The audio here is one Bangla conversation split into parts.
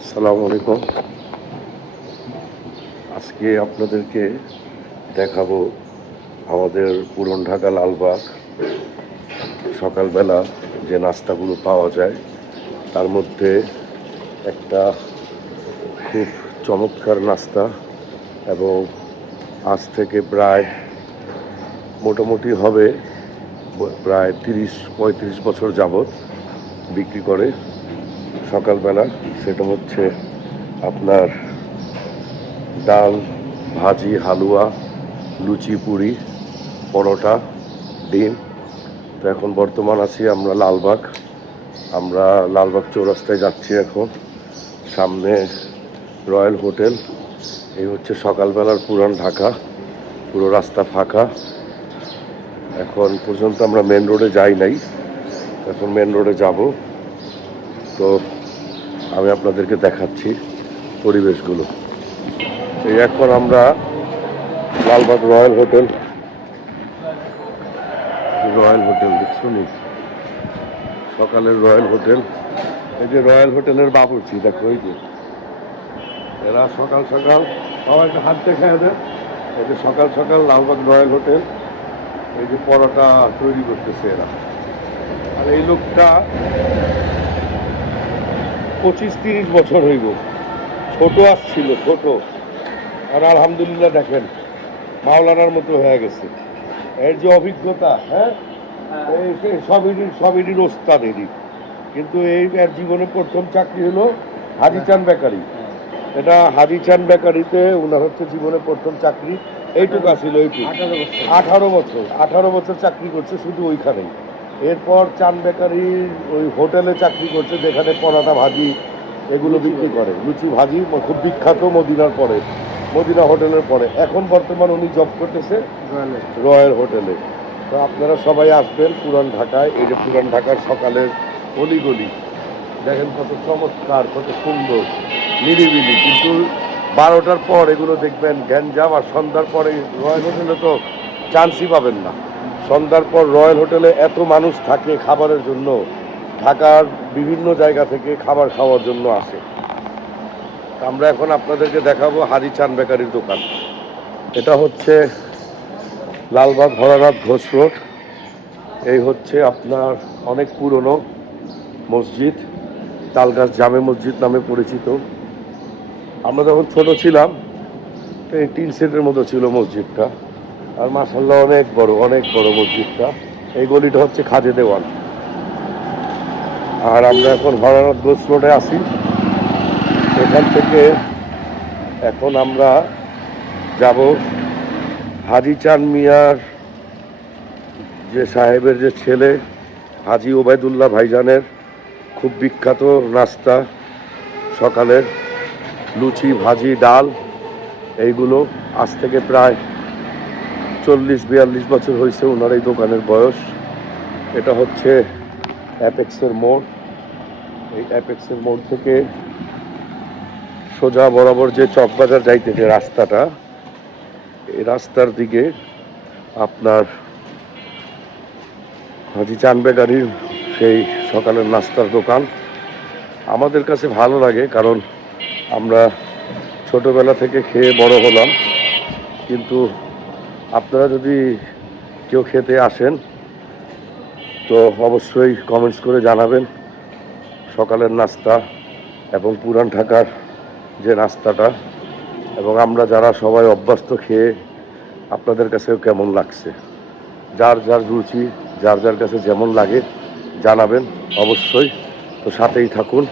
আসসালামু আলাইকুম। আজকে আপনাদেরকে দেখাবো আমাদের পুরান ঢাকা লালবাগ সকালবেলা যে নাস্তাগুলো পাওয়া যায় তার মধ্যে একটা খুব চমৎকার নাস্তা এবং আজ থেকে প্রায় মোটামুটি হবে প্রায় ৩০-৩৫ বছর যাবৎ বিক্রি করে সকালবেলা। সেটা হচ্ছে আপনার ডাল, ভাজি, হালুয়া, লুচি, পুরি, পরোটা, ডিম। তো এখন বর্তমান আছি আমরা লালবাগ। আমরা লালবাগ চৌরাস্তায় যাচ্ছি এখন। সামনে রয়্যাল হোটেল। এই হচ্ছে সকালবেলার পুরান ঢাকা। পুরো রাস্তা ফাঁকা। এখন পর্যন্ত আমরা মেন রোডে যাই নাই, এখন মেন রোডে যাব। তো আমি আপনাদেরকে দেখাচ্ছি পরিবেশগুলো। এই এখন আমরা লালবাগ রয়্যাল হোটেল দেখছুনি সকালের রয়্যাল হোটেল। এই যে রয়্যাল হোটেলের বাবুর্চি দেখো, এই যে এরা সকাল সকাল সবাইকে হাত দেখায় দেয়। এই যে সকাল সকাল লালবাগ রয়্যাল হোটেল, এই যে পরোটা তৈরি করতেছে এরা। আর এই লোকটা 25-30 বছর হইব, ছোট আসছিল ছোট, আর আলহামদুলিল্লাহ দেখেন মাওলানার মতো হয়ে গেছে। এর যে অভিজ্ঞতা, হ্যাঁ, সবেরই ওস্তাদেরই। কিন্তু এই এর জীবনে প্রথম চাকরি হলো হাজি চান বেকারি। এটা হাজি চান বেকারিতে ওনার হচ্ছে জীবনে প্রথম চাকরি। এইটুকু ছিল, এইটুকু 18 বছর চাকরি করছে শুধু ওইখানেই। এরপর চান বেকারির ওই হোটেলে চাকরি করছে, যেখানে পরাটা ভাজি এগুলো বিক্রি করে, লুচি ভাজি খুব বিখ্যাত মদিনার পরে, মদিনা হোটেলের পরে। এখন বর্তমান উনি জব করতেছে রয়্যাল হোটেলে। তো আপনারা সবাই আসবেন পুরান ঢাকায়। এই যে পুরান ঢাকার সকালের অলিগলি দেখেন কত চমৎকার, কত সুন্দর, নিরিবিলি। কিন্তু 12টার পর এগুলো দেখবেন গ্যাঞ্জাম, আর সন্ধ্যার পরে রয়্যাল হোটেলে তো চান্সই পাবেন না। সন্ধ্যার পর রয়্যাল হোটেলে এত মানুষ থাকে খাবারের জন্য, ঢাকার বিভিন্ন জায়গা থেকে খাবার খাওয়ার জন্য আসে। আমরা এখন আপনাদেরকে দেখাবো হাজি চান বেকারির দোকান। এটা হচ্ছে লালবাগ ভোলানাথ ঘোষ রোড। এই হচ্ছে আপনার অনেক পুরনো মসজিদ, তালগাছ জামে মসজিদ নামে পরিচিত। আমরা যখন ছোট ছিলাম এই 3 সেটের মতো ছিল মসজিদটা। আর মাশাআল্লাহ অনেক বড় মসজিদটা। এই গলিটা হচ্ছে খাজে দেওয়ান। আর আমরা এখন ভোলানাথ ঘোষ রোডে আছি। এখান থেকে এখন আমরা যাব হাজি চান মিয়ার যে সাহেবের যে ছেলে হাজি ওবায়দুল্লাহ ভাইজানের খুব বিখ্যাত নাস্তা সকালের লুচি, ভাজি, ডাল। এইগুলো আজ থেকে প্রায় 40-42 বছর হয়েছে ওনার এই দোকানের বয়স। এটা হচ্ছে অ্যাপেক্সের মোড়। এই অ্যাপেক্সের মোড় থেকে সোজা বরাবর যে চকবাজার যাইতে যে রাস্তাটা, এই রাস্তার দিকে আপনার হাজি চান বেকারির সেই সকালের নাস্তার দোকান। আমাদের কাছে ভালো লাগে, কারণ আমরা ছোটবেলা থেকে খেয়ে বড় হলাম। কিন্তু আপনারা যদি কেউ খেতে আসেন তো অবশ্যই কমেন্টস করে জানাবেন সকালের নাস্তা এবং পুরান ঢাকার যে নাস্তাটা, এবং আমরা যারা সবাই অভ্যস্ত খেয়ে আপনাদের কাছেও কেমন লাগছে। যার যার রুচি, যার যার কাছে যেমন লাগে জানাবেন অবশ্যই। তো সাথেই থাকুন।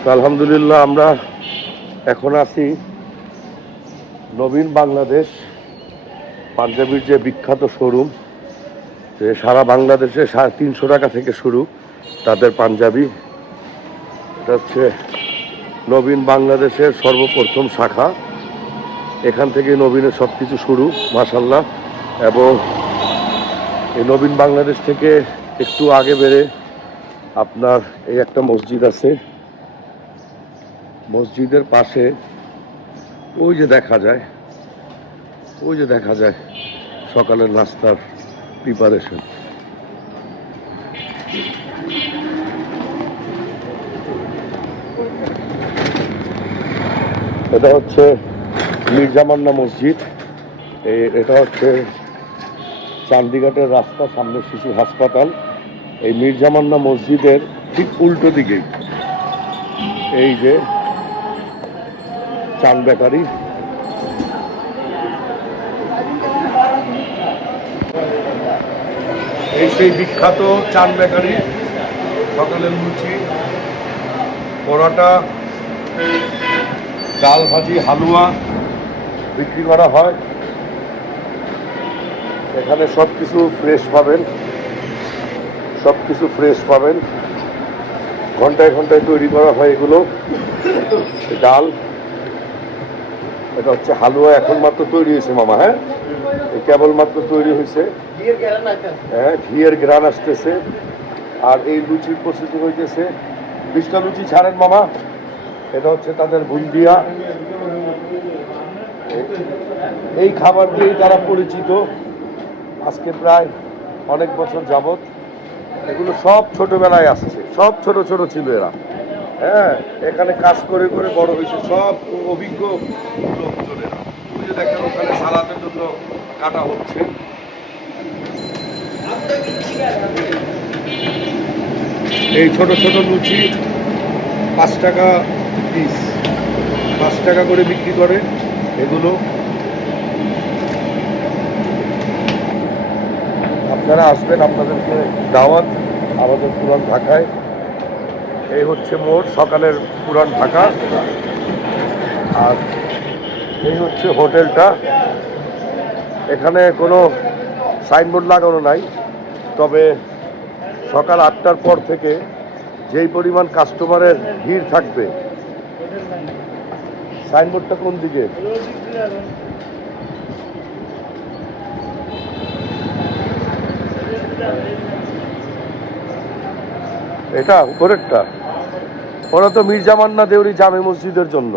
তো আলহামদুলিল্লাহ আমরা এখন আছি নবীন বাংলাদেশ পাঞ্জাবির যে বিখ্যাত শোরুম, যে সারা বাংলাদেশে 350 টাকা থেকে শুরু তাদের পাঞ্জাবি। এটা হচ্ছে নবীন বাংলাদেশের সর্বপ্রথম শাখা। এখান থেকে নবীনের সব কিছু শুরু মাশাআল্লাহ। এবং এই নবীন বাংলাদেশ থেকে একটু আগে বেড়ে আপনার এই একটা মসজিদ আছে। মসজিদের পাশে ওই যে দেখা যায় সকালের নাস্তার প্রিপারেশন। এটা হচ্ছে মির্জামান্না মসজিদ। এটা হচ্ছে চান্দিঘাটের রাস্তা, সামনে শিশু হাসপাতাল। এই মির্জামান্না মসজিদের ঠিক উল্টো দিকেই এই যে চান বেকারি। এই সেই বিখ্যাত চান বেকারি। সকালের লুচি, পরোটা, ডাল ভাজি, হালুয়া বিক্রি করা হয়। এখানে সব কিছু ফ্রেশ পাবেন, সব কিছু ফ্রেশ পাবেন। ঘন্টায় ঘন্টায় তৈরি করা হয় এগুলো। ডাল, এটা হচ্ছে হালুয়া, এখন মাত্র তৈরি হয়েছে মামা। হ্যাঁ, কেবল মাত্র তৈরি হয়েছে। হ্যাঁ, ঘিয়ের ঘ্রাণ আসতেছে। আর এই লুচির প্রস্তুতি হইতেছে। 20টা লুচি ছাড়েন মামা। এটা হচ্ছে তাদের বুন্দিয়া। এই খাবার দিয়েই তারা পরিচিত আজকে প্রায় অনেক বছর যাবত। এগুলো সব ছোটবেলায় আসছে, সব ছোট ছোট ছিল এরা। হ্যাঁ, এখানে কাজ করে করে বড় হয়েছে, সব অভিজ্ঞ লোকজনেরা। ওই যে দেখেন ওখানে সালাদের জন্য কাটা হচ্ছে। এই ছোট ছোট লুচি 5 টাকা পিস, 5 টাকা করে বিক্রি করে এগুলো। আপনারা আসবেন, আপনাদেরকে দাওয়াত আমাদের পুরান ঢাকায়। এই হচ্ছে মোর সকালের পুরান ঢাকা। আর এই হচ্ছে হোটেলটা। এখানে কোনো সাইনবোর্ড লাগানো নাই, তবে সকাল 8টার পর থেকে যেই পরিমাণ কাস্টমারের ভিড় থাকবে। সাইনবোর্ডটা কোন দিকে? এটা উপরেরটা। ওরা তো মির্জামান্না দেউরি জামে মসজিদের জন্য,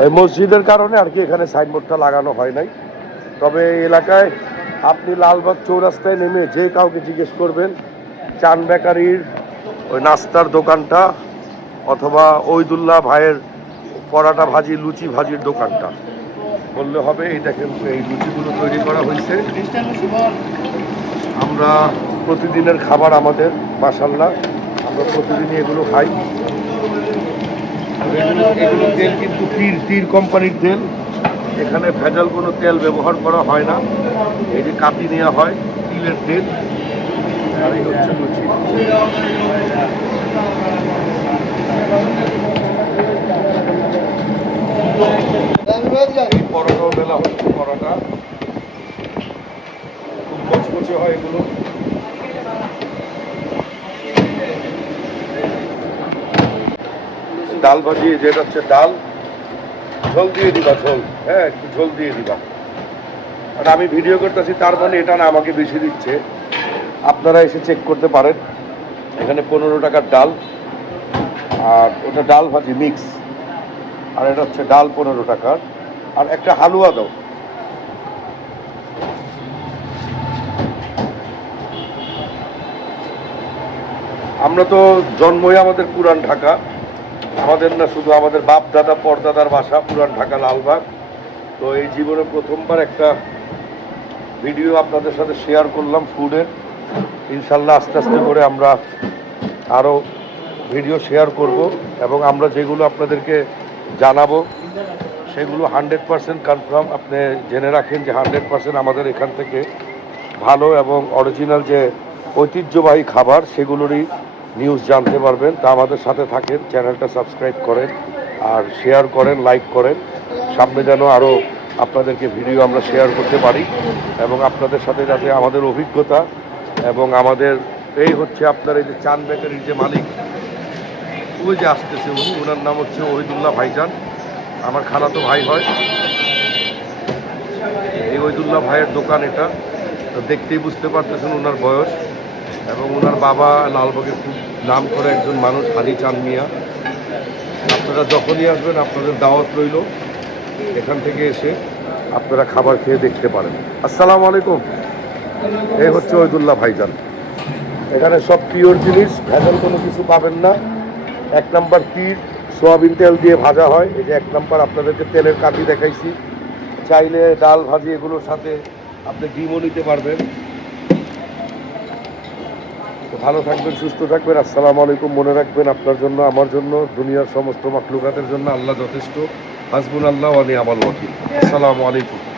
ওই মসজিদের কারণে আর কি এখানে সাইনবোর্ডটা লাগানো হয় নাই। তবে এই এলাকায় আপনি লালবাগ চৌরাস্তায় নেমে যে কাউকে জিজ্ঞেস করবেন চান বেকারির ওই নাস্তার দোকানটা, অথবা ওইদুল্লাহ ভাইয়ের পরাটা ভাজি, লুচি ভাজির দোকানটা বললে হবে। এই দেখেন এই লুচিগুলো তৈরি করা হয়েছে। আমরা প্রতিদিনের খাবার আমাদের, মাশাআল্লাহ, আমরা প্রতিদিনই এগুলো খাই। এগুলো তেল কিন্তু তীর কোম্পানির তেল। এখানে ভেজাল কোনো তেল ব্যবহার করা হয় না। এই যে কাটি নেওয়া হয় তিলের তেল। আর এই হচ্ছে লুচি। এই পরোটাও বেলা হচ্ছে। পরোটা খুব মচমচে হয় এগুলো। ডাল ভাজি, যেটা হচ্ছে ডাল, ঝোল দিয়ে দিবা, ঝোল। হ্যাঁ, একটু ঝোল দিয়ে দিবা। আর আমি ভিডিও করতেছি তার মানে এটা না আমাকে বেশি দিচ্ছে। আপনারা এসে চেক করতে পারেন। এখানে 15 টাকার ডাল, আর ওটা ডাল ভাজি মিক্স, আর এটা হচ্ছে ডাল 15 টাকার। আর একটা হালুয়া দাও। আমরা তো জন্মই আমাদের পুরান ঢাকা, আমাদের না শুধু, আমাদের বাপ দাদা পরদাদার বাসা পুরান ঢাকা লালবাগ। তো এই জীবনে প্রথমবার একটা ভিডিও আপনাদের সাথে শেয়ার করলাম ফুডের। ইনশাল্লাহ আস্তে আস্তে করে আমরা আরও ভিডিও শেয়ার করব, এবং আমরা যেগুলো আপনাদেরকে জানাবো সেগুলো 100% কনফার্ম। আপনি জেনে রাখেন যে 100% আমাদের এখান থেকে ভালো এবং অরিজিনাল যে ঐতিহ্যবাহী খাবার সেগুলোরই নিউজ জানতে পারবেন। তা আমাদের সাথে থাকেন, চ্যানেলটা সাবস্ক্রাইব করেন, আর শেয়ার করেন, লাইক করেন। সামনে যেন আরও আপনাদেরকে ভিডিও আমরা শেয়ার করতে পারি, এবং আপনাদের সাথে যাতে আমাদের অভিজ্ঞতা এবং আমাদের এই হচ্ছে আপনার এই যে চান বেকারির যে মালিক, ওই যে আসতেছে উনি, ওনার নাম হচ্ছে ওহিদুল্লাহ ভাইজান, আমার খালাতো ভাই হয়। এই ওহিদুল্লাহ ভাইয়ের দোকান এটা। তো দেখতেই বুঝতে পারতেছেন ওনার বয়স, এবং ওনার বাবা লালবাগে খুব নাম করে একজন মানুষ, হাজি চান মিয়া। আপনারা যখনই আসবেন আপনাদের দাওয়াত রইল, এখান থেকে এসে আপনারা খাবার খেয়ে দেখতে পারেন। আসসালামু আলাইকুম। এই হচ্ছে ওহিদুল্লাহ ভাইজান। এখানে সব পিওর জিনিস, ভেজাল কোনো কিছু পাবেন না। 1 নাম্বার তীর সোয়াবিন তেল দিয়ে ভাজা হয়। এই যে 1 নাম্বার আপনাদেরকে তেলের কাঠি দেখাইছি। চাইলে ডাল ভাজি এগুলোর সাথে আপনি ডিমও নিতে পারবেন। তো ভালো থাকবেন, সুস্থ থাকবেন। আসসালামু আলাইকুম। মনে রাখবেন, আপনার জন্য, আমার জন্য, দুনিয়ার সমস্ত মাখলুকাতের জন্য আল্লাহ যথেষ্ট। হাসবুনাল্লাহ ওয়া নি'মাল ওয়াকিল। আসসালামু আলাইকুম।